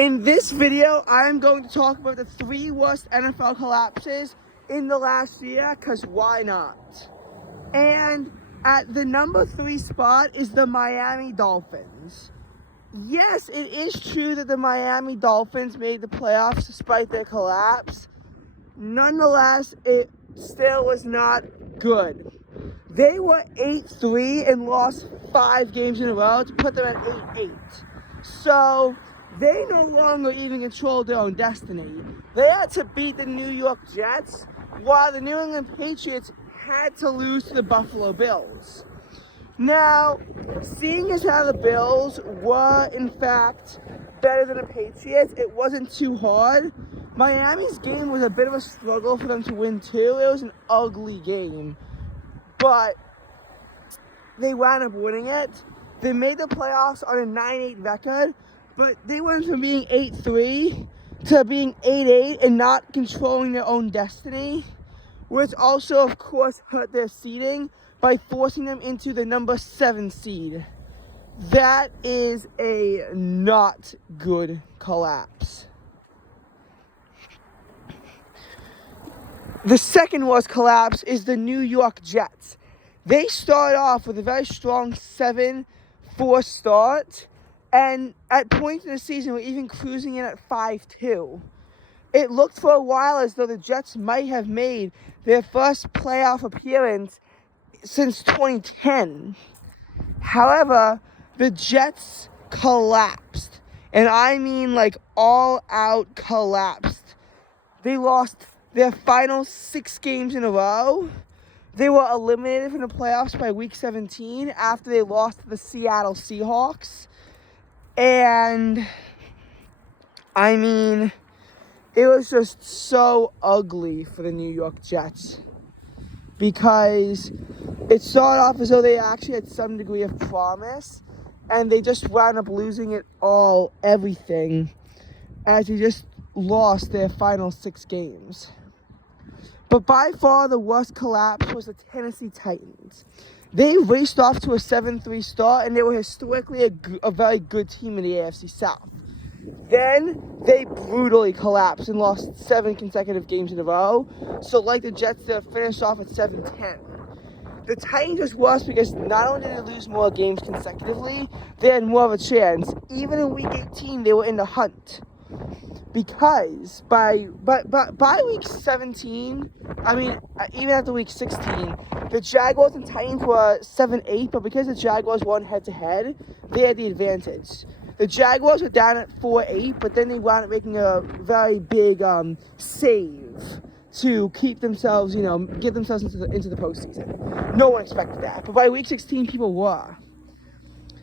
In this video, I'm going to talk about the 3 worst NFL collapses in the last year, because why not? And at the number 3 spot is the Miami Dolphins. Yes, it is true that the Miami Dolphins made the playoffs despite their collapse. Nonetheless, it still was not good. They were 8-3 and lost 5 games in a row to put them at 8-8. So they no longer even controlled their own destiny. They had to beat the New York Jets, while the New England Patriots had to lose to the Buffalo Bills. Now, seeing as how the Bills were, in fact, better than the Patriots, it wasn't too hard. Miami's game was a bit of a struggle for them to win, too. It was an ugly game. But they wound up winning it. They made the playoffs on a 9-8 record, but they went from being 8-3 to being 8-8 and not controlling their own destiny, which also, of course, hurt their seeding by forcing them into the number 7 seed. That is a not good collapse. The second worst collapse is the New York Jets. They started off with a very strong 7-4 start, and at points in the season were even cruising in at 5-2. It looked for a while as though the Jets might have made their first playoff appearance since 2010. However, the Jets collapsed, and I mean like all out collapsed. They lost their final 6 games in a row. They were eliminated from the playoffs by week 17 after they lost to the Seattle Seahawks. And I mean, it was just so ugly for the New York Jets, because it started off as though they actually had some degree of promise, and they just wound up losing it all, everything, as they just lost their final 6 games. But by far the worst collapse was the Tennessee Titans. They raced off to a 7-3 start, and they were historically a very good team in the AFC South. Then they brutally collapsed and lost 7 consecutive games in a row. So like the Jets, they finished off at 7-10. The Titans was worse because not only did they lose more games consecutively, they had more of a chance. Even in week 18, they were in the hunt. Because by week 17, I mean, even after week 16, the Jaguars and Titans were 7-8, but because the Jaguars won head-to-head, they had the advantage. The Jaguars were down at 4-8, but then they wound up making a very big save to keep themselves, get themselves into the postseason. No one expected that, but by week 16, people were.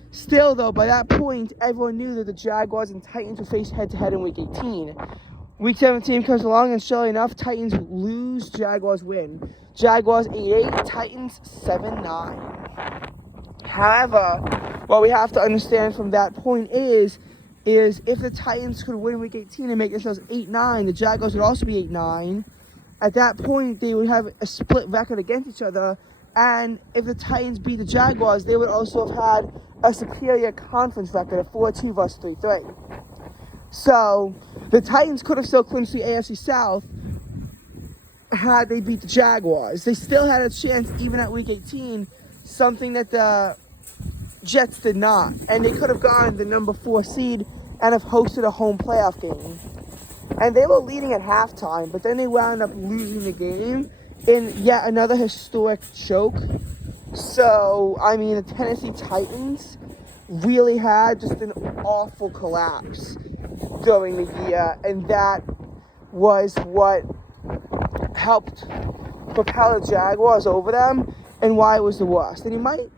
Still, though, by that point, everyone knew that the Jaguars and Titans would face head-to-head in week 18. Week 17 comes along, and surely enough, Titans lose, Jaguars win. Jaguars 8-8, Titans 7-9. However, what we have to understand from that point is if the Titans could win week 18 and make themselves 8-9, the Jaguars would also be 8-9. At that point, they would have a split record against each other, and if the Titans beat the Jaguars, they would also have had a superior conference record of 4-2 versus 3-3. So the Titans could have still clinched the AFC South had they beat the Jaguars. They still had a chance even at week 18, something that the Jets did not. And they could have gone the number 4 seed and have hosted a home playoff game. And they were leading at halftime, but then they wound up losing the game in yet another historic choke. So, I mean, the Tennessee Titans really had just an awful collapse during the year, and that was what helped propel the Jaguars over them and why it was the worst. And you might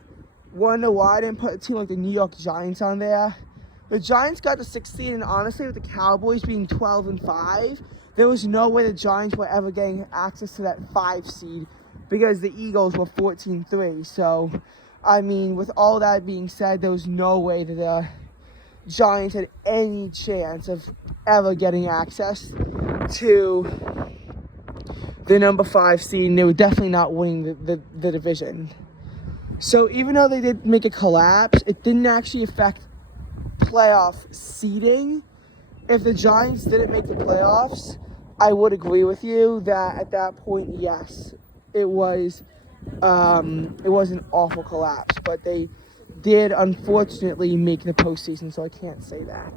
wonder why I didn't put a team like the New York Giants on there. The Giants got the 6th seed, and honestly, with the Cowboys being 12-5, there was no way the Giants were ever getting access to that 5 seed because the Eagles were 14-3. So, I mean, with all that being said, there was no way that the Giants had any chance of ever getting access to the number 5 seed, and they were definitely not winning the division. So even though they did make a collapse, it didn't actually affect playoff seeding. if the Giants didn't make the playoffs, I would agree with you that at that point, yes, it was an awful collapse. But they did unfortunately make the postseason, so I can't say that.